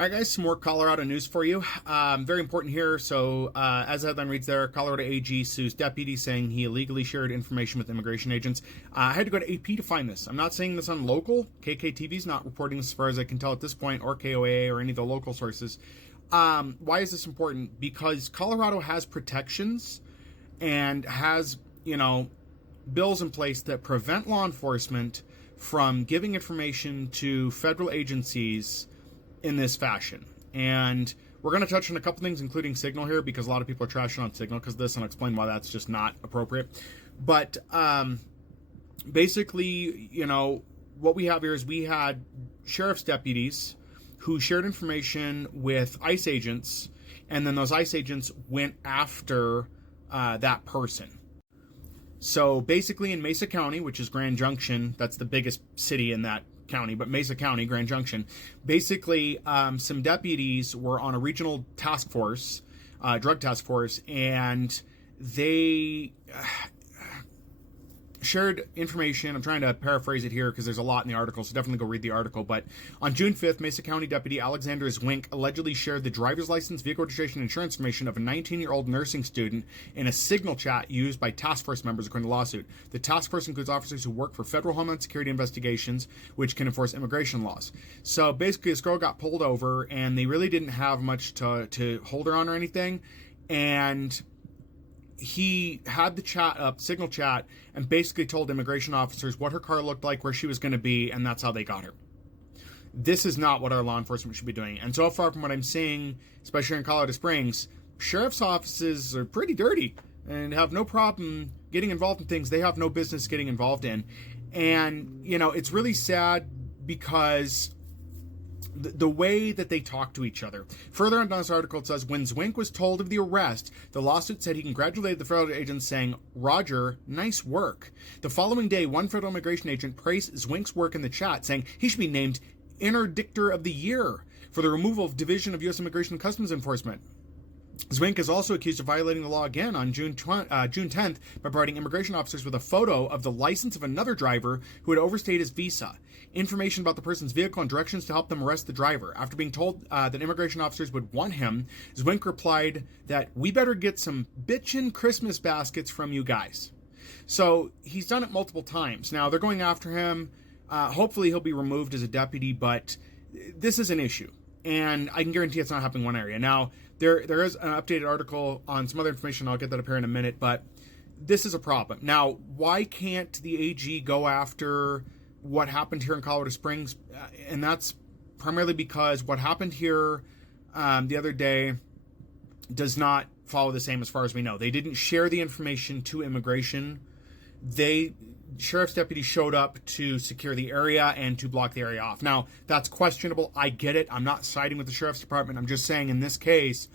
All right, guys, some more Colorado news for you. Very important here. So, as the headline reads there, Colorado AG sues deputy saying he illegally shared information with immigration agents. I had to go to AP to find this. I'm not saying this on local. KKTV's not reporting this as far as I can tell at this point, or KOA or any of the local sources. Why is this important? Because Colorado has protections and has, bills in place that prevent law enforcement from giving information to federal agencies in this fashion. And we're going to touch on a couple things, including Signal here, because a lot of people are trashing on Signal because of this, and I'll explain why that's just not appropriate. But basically, what we have here is we had sheriff's deputies who shared information with ICE agents, and then those ICE agents went after that person. So basically in Mesa County, which is Grand Junction, that's the biggest city in that county, but Mesa County, Grand Junction, basically some deputies were on a regional task force, drug task force, and they shared information. I'm trying to paraphrase it here because there's a lot in the article, so definitely go read the article. But on June 5th, Mesa County Deputy Alexander Zwinck allegedly shared the driver's license, vehicle registration, and insurance information of a 19-year-old nursing student in a Signal chat used by task force members, according to the lawsuit. The task force includes officers who work for federal Homeland Security investigations, which can enforce immigration laws. So basically, this girl got pulled over, and they really didn't have much to hold her on or anything. And he had the chat up, Signal chat, and basically told immigration officers what her car looked like, where she was going to be, and that's how they got her. This is not what our law enforcement should be doing. And so far from what I'm seeing, especially in Colorado Springs, sheriff's offices are pretty dirty and have no problem getting involved in things they have no business getting involved in. And, it's really sad because the way that they talk to each other. Further on this article, it says, when Zwinck was told of the arrest, the lawsuit said he congratulated the federal agent, saying, "Roger, nice work." The following day, one federal immigration agent praised Zwinck's work in the chat, saying he should be named Interdictor of the Year for the removal of Division of U.S. Immigration and Customs Enforcement. Zwinck is also accused of violating the law again on June 10th by providing immigration officers with a photo of the license of another driver who had overstayed his visa, information about the person's vehicle, and directions to help them arrest the driver. After being told that immigration officers would want him, Zwinck replied that we better get some bitchin' Christmas baskets from you guys. So he's done it multiple times. Now they're going after him. Hopefully he'll be removed as a deputy, but this is an issue. And I can guarantee it's not happening in one area. Now, there is an updated article on some other information. I'll get that up here in a minute, but this is a problem. Now, why can't the AG go after what happened here in Colorado Springs? And that's primarily because what happened here the other day does not follow the same as far as we know. They didn't share the information to immigration. Sheriff's deputies showed up to secure the area and to block the area off. Now, that's questionable. I get it. I'm not siding with the sheriff's department. I'm just saying in this case,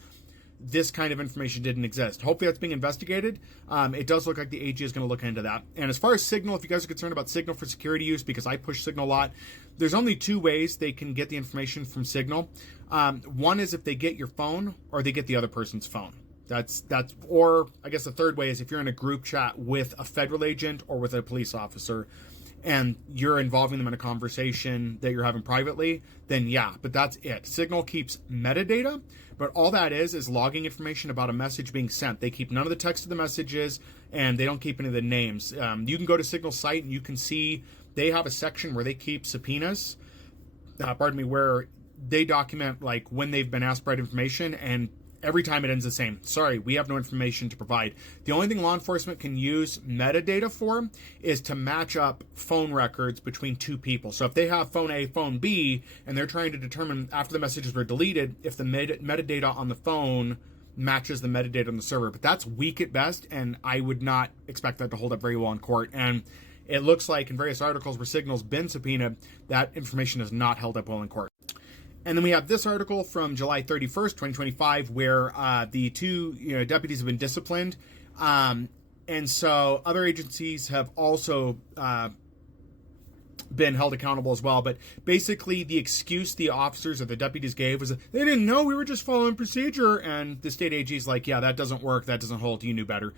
this kind of information didn't exist. Hopefully that's being investigated. It does look like the AG is going to look into that. And as far as Signal, if you guys are concerned about Signal for security use, because I push Signal a lot, there's only two ways they can get the information from Signal. One is if they get your phone or they get the other person's phone. Or I guess the third way is if you're in a group chat with a federal agent or with a police officer and you're involving them in a conversation that you're having privately, then yeah, but that's it. Signal keeps metadata, but all that is logging information about a message being sent. They keep none of the text of the messages, and they don't keep any of the names. You can go to Signal's site and you can see they have a section where they keep subpoenas, where they document like when they've been asked for information, and every time it ends the same. Sorry, we have no information to provide. The only thing law enforcement can use metadata for is to match up phone records between two people. So if they have phone A, phone B, and they're trying to determine after the messages were deleted if the metadata on the phone matches the metadata on the server. But that's weak at best, and I would not expect that to hold up very well in court. And it looks like in various articles where Signal's been subpoenaed, that information has not held up well in court. And then we have this article from July 31st, 2025, where the two deputies have been disciplined. And so other agencies have also been held accountable as well. But basically the excuse the officers or the deputies gave was that they didn't know, we were just following procedure. And the state AG is like, yeah, that doesn't work. That doesn't hold. You knew better.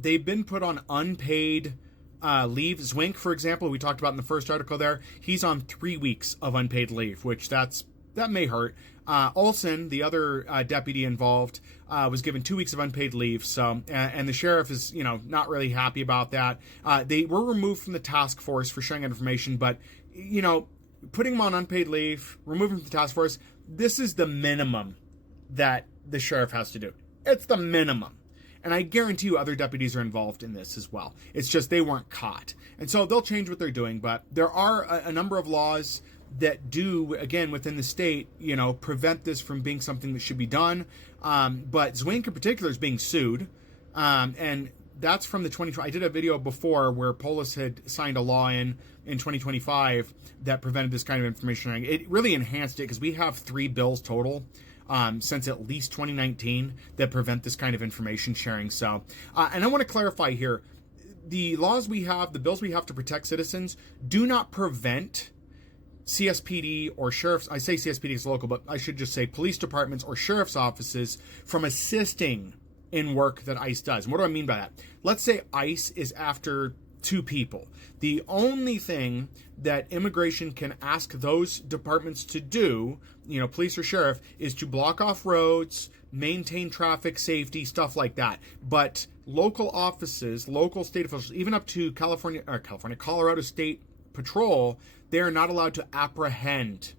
They've been put on unpaid leave. Zwinck, for example, we talked about in the first article there, he's on 3 weeks of unpaid leave, which that's that may hurt. Olson, the other deputy involved, was given 2 weeks of unpaid leave. So, and the sheriff is, not really happy about that. They were removed from the task force for sharing information, but, putting them on unpaid leave, removing from the task force, this is the minimum that the sheriff has to do. It's the minimum. And I guarantee you other deputies are involved in this as well. It's just they weren't caught. And so they'll change what they're doing, but there are a number of laws that do, again, within the state, prevent this from being something that should be done. But Zwinck in particular is being sued. And that's from the 2020. I did a video before where Polis had signed a law in 2025 that prevented this kind of information sharing. It really enhanced it because we have 3 bills total since at least 2019 that prevent this kind of information sharing. So, and I want to clarify here, the laws we have, the bills we have to protect citizens do not prevent CSPD or sheriff's, I say CSPD is local, but I should just say police departments or sheriff's offices from assisting in work that ICE does. And what do I mean by that? Let's say ICE is after 2 people. The only thing that immigration can ask those departments to do, police or sheriff, is to block off roads, maintain traffic safety, stuff like that. But local offices, local state officials, even up to Colorado State Patrol, they are not allowed to apprehend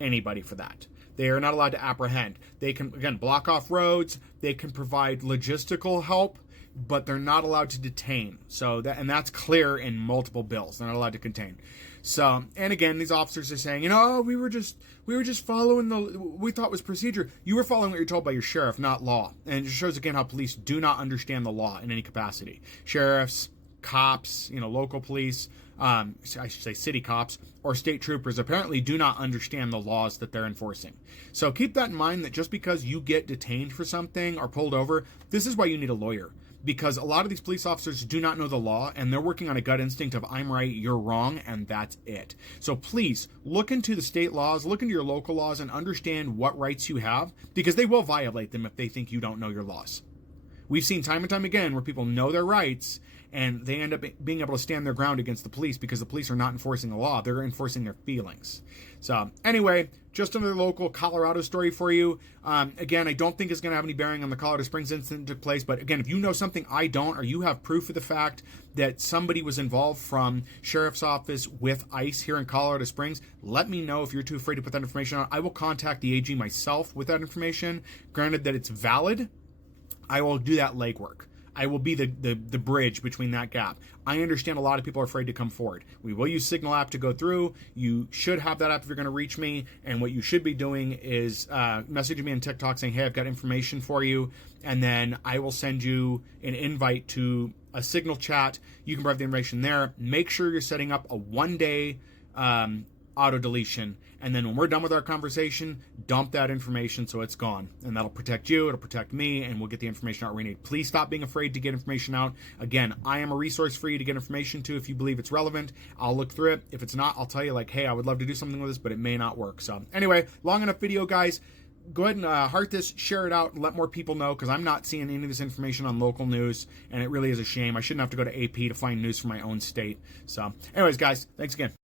anybody for that. They are not allowed to apprehend. They can, again, block off roads. They can provide logistical help, but they're not allowed to detain. So that's clear in multiple bills. They're not allowed to contain. So, and again, these officers are saying, we were just following we thought was procedure. You were following what you're told by your sheriff, not law. And it shows again how police do not understand the law in any capacity. Sheriffs, cops, local police, I should say city cops or state troopers apparently do not understand the laws that they're enforcing. So keep that in mind, that just because you get detained for something or pulled over, this is why you need a lawyer. Because a lot of these police officers do not know the law, and they're working on a gut instinct of I'm right, you're wrong, and that's it. So please look into the state laws, look into your local laws, and understand what rights you have, because they will violate them if they think you don't know your laws. We've seen time and time again where people know their rights and they end up being able to stand their ground against the police because the police are not enforcing the law. They're enforcing their feelings. So anyway, just another local Colorado story for you. Again, I don't think it's going to have any bearing on the Colorado Springs incident that took place. But again, if you know something I don't, or you have proof of the fact that somebody was involved from sheriff's office with ICE here in Colorado Springs, let me know. If you're too afraid to put that information out, I will contact the AG myself with that information. Granted that it's valid, I will do that legwork. I will be the bridge between that gap. I understand a lot of people are afraid to come forward. We will use Signal app to go through. You should have that app if you're going to reach me. And what you should be doing is messaging me on TikTok saying, hey, I've got information for you. And then I will send you an invite to a Signal chat. You can provide the information there. Make sure you're setting up a 1-day auto deletion. And then when we're done with our conversation, dump that information so it's gone. And that'll protect you, it'll protect me, and we'll get the information out we need. Please stop being afraid to get information out. Again, I am a resource for you to get information to if you believe it's relevant. I'll look through it. If it's not, I'll tell you like, hey, I would love to do something with this, but it may not work. So anyway, long enough video, guys. Go ahead and heart this, share it out, and let more people know, because I'm not seeing any of this information on local news, and it really is a shame. I shouldn't have to go to AP to find news from my own state. So anyways, guys, thanks again.